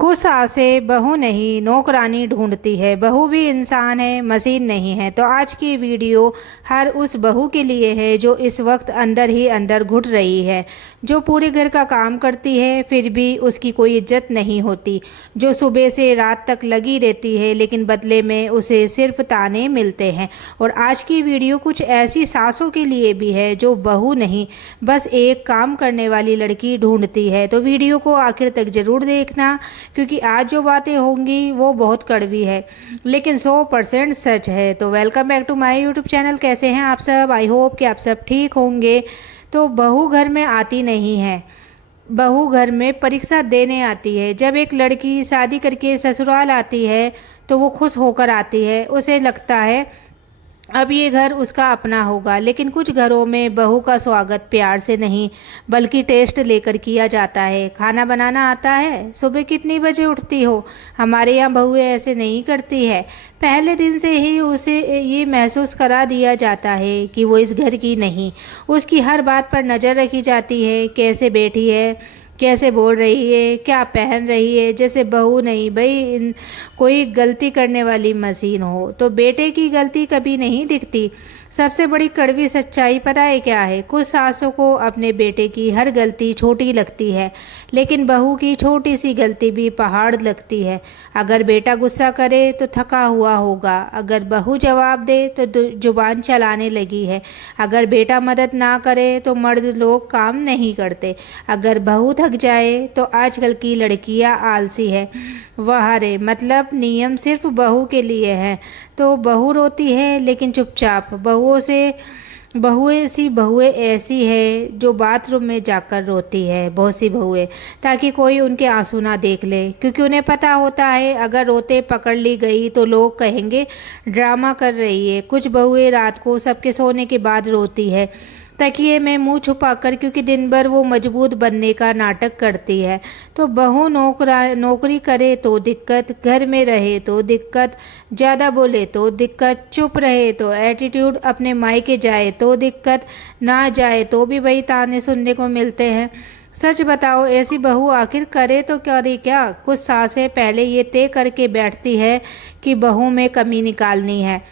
कुछ सासें बहू नहीं नौकरानी ढूंढती है। बहू भी इंसान है, मशीन नहीं है। तो आज की वीडियो हर उस बहू के लिए है जो इस वक्त अंदर ही अंदर घुट रही है, जो पूरे घर का काम करती है फिर भी उसकी कोई इज्जत नहीं होती, जो सुबह से रात तक लगी रहती है लेकिन बदले में उसे सिर्फ ताने मिलते हैं। और आज की वीडियो कुछ ऐसी सासों के लिए भी है जो बहू नहीं, बस एक काम करने वाली लड़की ढूंढती है। तो वीडियो को आखिर तक ज़रूर देखना, क्योंकि आज जो बातें होंगी वो बहुत कड़वी है लेकिन 100% सच है। तो welcome back to my YouTube channel. कैसे हैं आप सब? आई होप कि आप सब ठीक होंगे। तो बहू घर में आती नहीं है, बहू घर में परीक्षा देने आती है। जब एक लड़की शादी करके ससुराल आती है तो वो खुश होकर आती है, उसे लगता है अब ये घर उसका अपना होगा। लेकिन कुछ घरों में बहू का स्वागत प्यार से नहीं बल्कि टेस्ट लेकर किया जाता है। खाना बनाना आता है? सुबह कितनी बजे उठती हो? हमारे यहाँ बहुएं ऐसे नहीं करती है। पहले दिन से ही उसे ये महसूस करा दिया जाता है कि वो इस घर की नहीं। उसकी हर बात पर नज़र रखी जाती है, कैसे बैठी है, कैसे बोल रही है, क्या पहन रही है, जैसे बहू नहीं भाई कोई गलती करने वाली मशीन हो। तो बेटे की गलती कभी नहीं दिखती। सबसे बड़ी कड़वी सच्चाई पता है क्या है? कुछ सासों को अपने बेटे की हर गलती छोटी लगती है, लेकिन बहू की छोटी सी गलती भी पहाड़ लगती है। अगर बेटा गुस्सा करे तो थका हुआ होगा, अगर बहू जवाब दे तो जुबान चलाने लगी है, अगर बेटा मदद ना करे तो मर्द लोग काम नहीं करते, अगर बहू थक जाए तो आजकल की लड़कियां आलसी है। वाह रे, मतलब नियम सिर्फ बहू के लिए हैं। तो बहू रोती है लेकिन चुपचाप। बहुएं ऐसी है जो बाथरूम में जाकर रोती है, बहुत सी बहुएं, ताकि कोई उनके आंसू ना देख ले, क्योंकि उन्हें पता होता है अगर रोते पकड़ ली गई तो लोग कहेंगे ड्रामा कर रही है। कुछ बहुएं रात को सबके सोने के बाद रोती है, तकिए में मुंह छुपाकर, क्योंकि दिन भर वो मजबूत बनने का नाटक करती है। तो बहू नौकरी करे तो दिक्कत, घर में रहे तो दिक्कत, ज़्यादा बोले तो दिक्कत, चुप रहे तो एटीट्यूड, अपने मायके जाए तो दिक्कत, ना जाए तो भी वही ताने सुनने को मिलते हैं। सच बताओ, ऐसी बहू आखिर करे तो करे क्या? कुछ सासें पहले ये तय करके बैठती है कि बहू में कमी निकालनी है,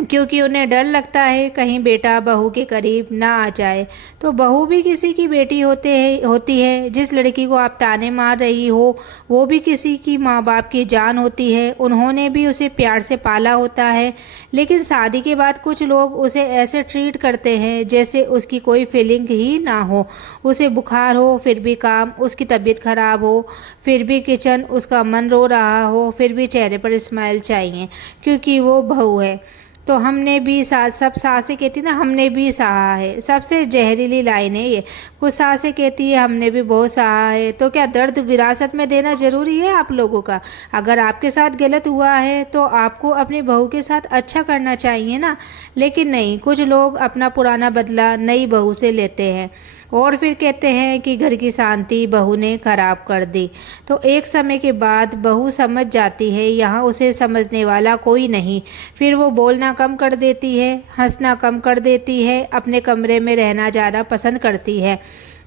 क्योंकि उन्हें डर लगता है कहीं बेटा बहू के करीब ना आ जाए। तो बहू भी किसी की बेटी होती है। जिस लड़की को आप ताने मार रही हो वो भी किसी की माँ बाप की जान होती है, उन्होंने भी उसे प्यार से पाला होता है। लेकिन शादी के बाद कुछ लोग उसे ऐसे ट्रीट करते हैं जैसे उसकी कोई फीलिंग ही ना हो। उसे बुखार हो फिर भी काम, उसकी तबीयत खराब हो फिर भी किचन, उसका मन रो रहा हो फिर भी चेहरे पर स्माइल चाहिए, क्योंकि वो बहू है। तो हमने भी सब सासें कहती ना हमने भी सहा है। सबसे जहरीली लाइन है ये। कुछ सासें कहती है हमने भी बहुत सहा है। तो क्या दर्द विरासत में देना ज़रूरी है आप लोगों का? अगर आपके साथ गलत हुआ है तो आपको अपनी बहू के साथ अच्छा करना चाहिए ना। लेकिन नहीं, कुछ लोग अपना पुराना बदला नई बहू से लेते हैं और फिर कहते हैं कि घर की शांति बहू ने खराब कर दी। तो एक समय के बाद बहू समझ जाती है यहाँ उसे समझने वाला कोई नहीं। फिर वो बोलना कम कर देती है, हंसना कम कर देती है, अपने कमरे में रहना ज़्यादा पसंद करती है।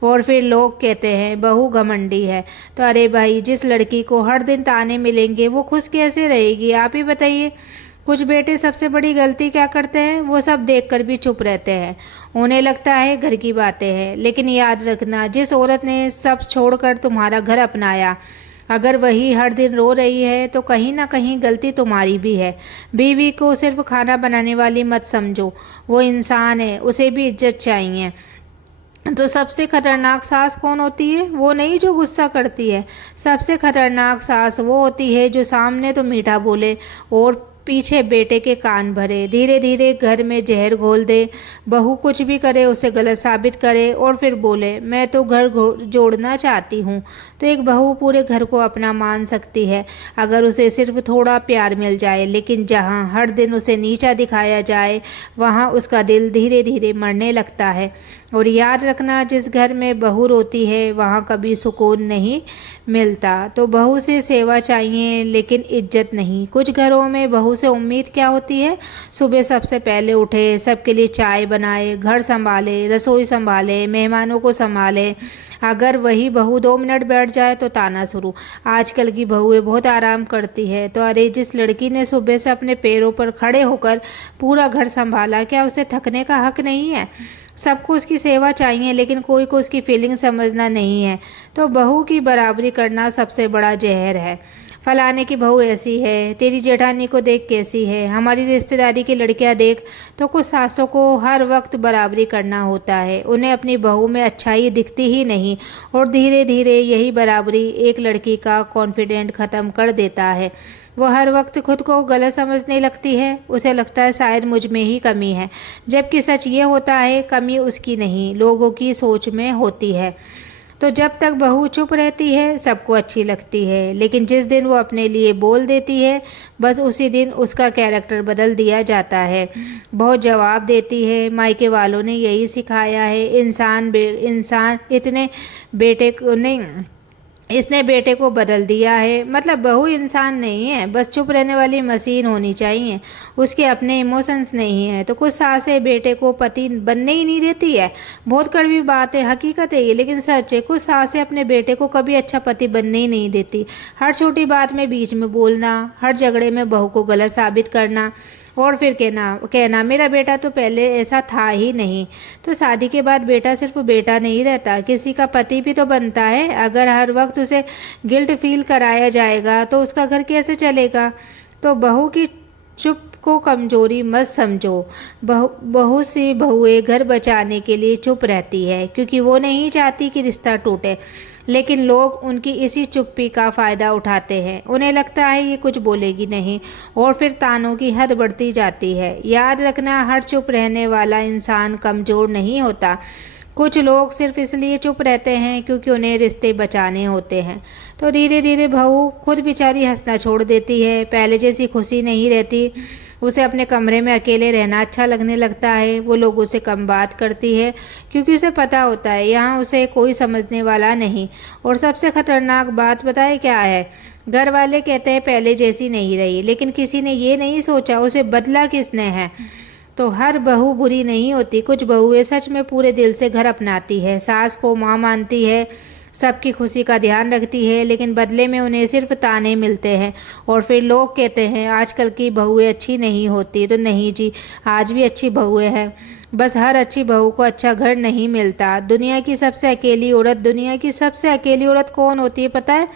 और फिर लोग कहते हैं बहू घमंडी है। तो अरे भाई, जिस लड़की को हर दिन ताने मिलेंगे वो खुश कैसे रहेगी? आप ही बताइए। कुछ बेटे सबसे बड़ी गलती क्या करते हैं? वो सब देखकर भी चुप रहते हैं। उन्हें लगता है घर की बातें हैं। लेकिन याद रखना, जिस औरत ने सब छोड़कर तुम्हारा घर अपनाया, अगर वही हर दिन रो रही है तो कहीं ना कहीं गलती तुम्हारी भी है। बीवी को सिर्फ खाना बनाने वाली मत समझो, वो इंसान है, उसे भी इज्जत चाहिए। तो सबसे खतरनाक सास कौन होती है? वो नहीं जो गुस्सा करती है। सबसे खतरनाक सास वो होती है जो सामने तो मीठा बोले और पीछे बेटे के कान भरे, धीरे धीरे घर में जहर घोल दे। बहू कुछ भी करे उसे गलत साबित करे और फिर बोले मैं तो घर जोड़ना चाहती हूँ। तो एक बहू पूरे घर को अपना मान सकती है अगर उसे सिर्फ थोड़ा प्यार मिल जाए, लेकिन जहाँ हर दिन उसे नीचा दिखाया जाए वहाँ उसका दिल धीरे धीरे मरने लगता है। और याद रखना, जिस घर में बहू रोती है वहाँ कभी सुकून नहीं मिलता। तो बहू से सेवा चाहिए लेकिन इज्जत नहीं। कुछ घरों में बहू से उम्मीद क्या होती है? सुबह सबसे पहले उठे, सबके लिए चाय बनाए, घर संभाले, रसोई संभाले, मेहमानों को संभाले, अगर वही बहू 2 मिनट बैठ जाए तो ताना शुरू। आजकल की बहुएं बहुत आराम करती है। तो अरे, जिस लड़की ने सुबह से अपने पैरों पर खड़े होकर पूरा घर संभाला, क्या उसे थकने का हक नहीं है? सबको उसकी सेवा चाहिए, लेकिन कोई को उसकी फीलिंग समझना नहीं है। तो बहू की बराबरी करना सबसे बड़ा जहर है। फलाने की बहू ऐसी है, तेरी जेठानी को देख कैसी है, हमारी रिश्तेदारी की लड़कियां देख। तो कुछ सासों को हर वक्त बराबरी करना होता है, उन्हें अपनी बहू में अच्छाई दिखती ही नहीं, और धीरे धीरे यही बराबरी एक लड़की का कॉन्फिडेंट ख़त्म कर देता है। वो हर वक्त खुद को गलत समझने लगती है, उसे लगता है शायद मुझ में ही कमी है, जबकि सच ये होता है कमी उसकी नहीं, लोगों की सोच में होती है। तो जब तक बहू चुप रहती है सबको अच्छी लगती है, लेकिन जिस दिन वो अपने लिए बोल देती है, बस उसी दिन उसका कैरेक्टर बदल दिया जाता है। बहुत जवाब देती है। मायके वालों ने यही सिखाया है, इंसान इतने बेटे को नहीं, इसने बेटे को बदल दिया है। मतलब बहू इंसान नहीं है, बस चुप रहने वाली मशीन होनी चाहिए, उसके अपने इमोशंस नहीं है। तो कुछ सासें बेटे को पति बनने ही नहीं देती है। बहुत कड़वी बात है, हकीकत है ये, लेकिन सच है। कुछ सासें अपने बेटे को कभी अच्छा पति बनने ही नहीं देती। हर छोटी बात में बीच में बोलना, हर झगड़े में बहू को गलत साबित करना, और फिर कहना मेरा बेटा तो पहले ऐसा था ही नहीं। तो शादी के बाद बेटा सिर्फ बेटा नहीं रहता, किसी का पति भी तो बनता है। अगर हर वक्त उसे गिल्ट फील कराया जाएगा तो उसका घर कैसे चलेगा? तो बहू की चुप को कमजोरी मत समझो। बहुत सी बहुएं घर बचाने के लिए चुप रहती है, क्योंकि वो नहीं चाहती कि रिश्ता टूटे, लेकिन लोग उनकी इसी चुप्पी का फ़ायदा उठाते हैं। उन्हें लगता है ये कुछ बोलेगी नहीं, और फिर तानों की हद बढ़ती जाती है। याद रखना, हर चुप रहने वाला इंसान कमज़ोर नहीं होता। कुछ लोग सिर्फ इसलिए चुप रहते हैं क्योंकि उन्हें रिश्ते बचाने होते हैं। तो धीरे धीरे बहू खुद बेचारी हंसना छोड़ देती है, पहले जैसी खुशी नहीं रहती। उसे अपने कमरे में अकेले रहना अच्छा लगने लगता है। वो लोगों से कम बात करती है, क्योंकि उसे पता होता है यहाँ उसे कोई समझने वाला नहीं। और सबसे खतरनाक बात बताए क्या है? घर वाले कहते हैं पहले जैसी नहीं रही, लेकिन किसी ने ये नहीं सोचा उसे बदला किसने है। तो हर बहू बुरी नहीं होती। कुछ बहुएं सच में पूरे दिल से घर अपनाती है, सास को माँ मानती है, सबकी खुशी का ध्यान रखती है, लेकिन बदले में उन्हें सिर्फ ताने मिलते हैं। और फिर लोग कहते हैं आजकल की बहुएं अच्छी नहीं होती। तो नहीं जी, आज भी अच्छी बहुएं हैं, बस हर अच्छी बहू को अच्छा घर नहीं मिलता। दुनिया की सबसे अकेली औरत कौन होती है पता है?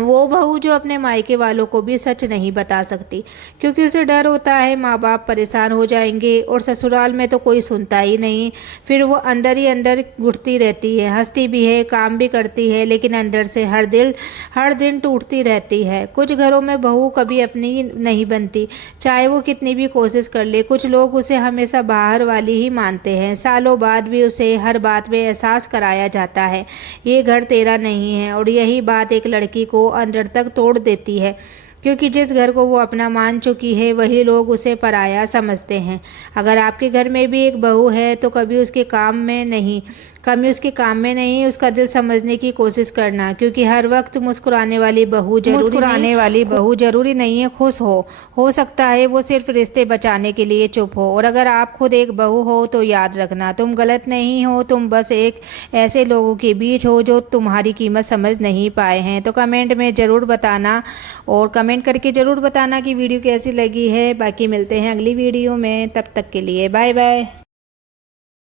वो बहू जो अपने मायके वालों को भी सच नहीं बता सकती, क्योंकि उसे डर होता है माँ बाप परेशान हो जाएंगे, और ससुराल में तो कोई सुनता ही नहीं। फिर वो अंदर ही अंदर घुटती रहती है, हंसती भी है, काम भी करती है, लेकिन अंदर से हर दिन टूटती रहती है। कुछ घरों में बहू कभी अपनी नहीं बनती, चाहे वो कितनी भी कोशिश कर ले। कुछ लोग उसे हमेशा बाहर वाली ही मानते हैं। सालों बाद भी उसे हर बात में एहसास कराया जाता है ये घर तेरा नहीं है, और यही बात एक लड़की को अंदर तक तोड़ देती है, क्योंकि जिस घर को वो अपना मान चुकी है वही लोग उसे पराया समझते हैं। अगर आपके घर में भी एक बहू है तो कभी उसके काम में नहीं, कमी उसके काम में नहीं, उसका दिल समझने की कोशिश करना, क्योंकि हर वक्त मुस्कुराने वाली बहू जरूरी नहीं है खुश हो सकता है वो सिर्फ रिश्ते बचाने के लिए चुप हो। और अगर आप खुद एक बहू हो तो याद रखना, तुम गलत नहीं हो, तुम बस एक ऐसे लोगों के बीच हो जो तुम्हारी कीमत समझ नहीं पाए हैं। तो कमेंट में ज़रूर बताना, और कमेंट करके ज़रूर बताना कि वीडियो कैसी लगी है। बाकी मिलते हैं अगली वीडियो में, तब तक के लिए बाय बाय।